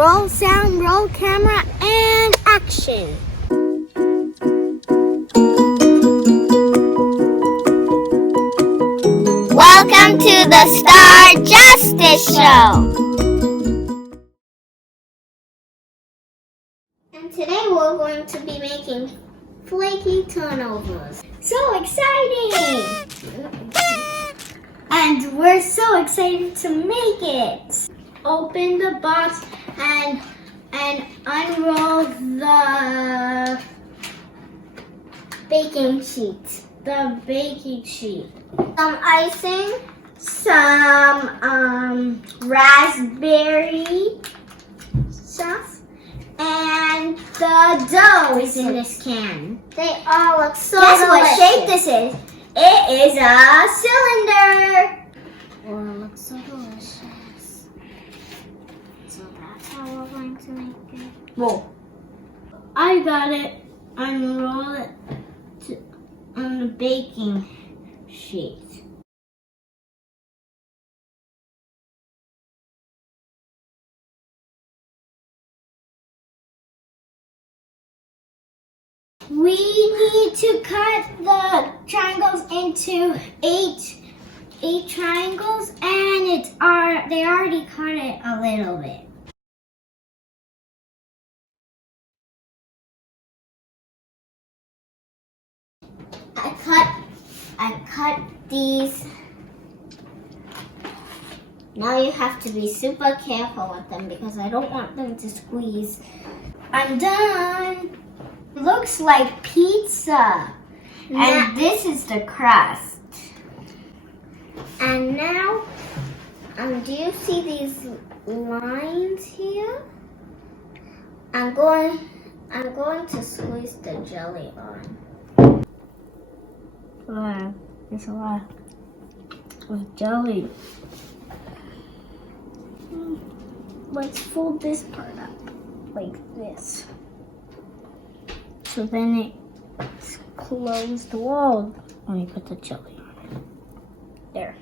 Roll sound, roll camera, and action. Welcome to the Starr Justice Show. And today we're going to be making flaky turnovers. So exciting! And we're so excited to make it. Open the box and unroll the baking sheet. Some icing, some raspberry stuff, and the dough is in this can. They all look so delicious. Guess what shape this is? It is a cylinder. Oh, it looks so delicious. So that's how we're going to make it. Whoa. I got it. Unroll it on the baking sheet. We need to cut the triangles into eight triangles, and they already cut it a little bit. I cut these. Now you have to be super careful with them because I don't want them to squeeze. I'm done. Looks like pizza. And this is the crust. And now, do you see these lines here? I'm going to squeeze the jelly on. Wow, there's a lot of jelly. Let's fold this part up like this. So then it's closed. Whoa. Let me put the jelly on it. There.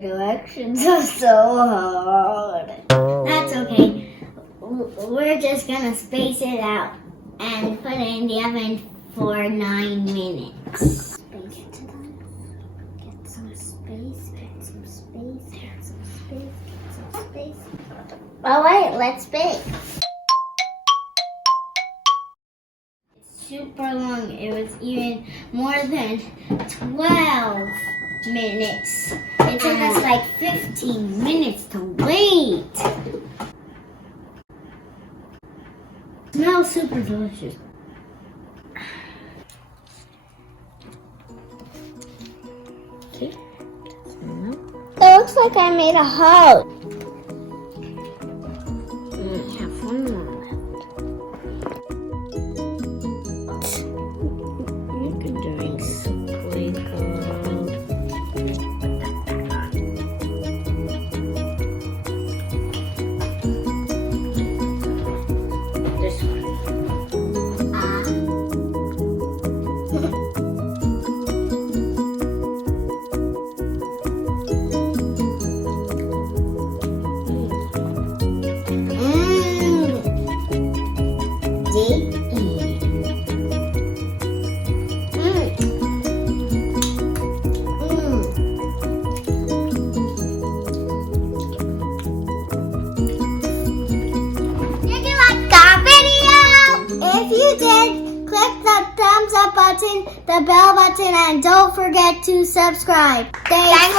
Directions are so hard. That's okay. We're just gonna space it out and put it in the oven for 9 minutes. Space it to them. Get some space, get some space, get some space, get some space. Alright, let's bake. Super long. It was even more than 12 minutes. It took us like 15 minutes to wait. Smells super delicious. Okay. It looks like I made a heart. I have one more. Click the thumbs up button, the bell button, and don't forget to subscribe. Thanks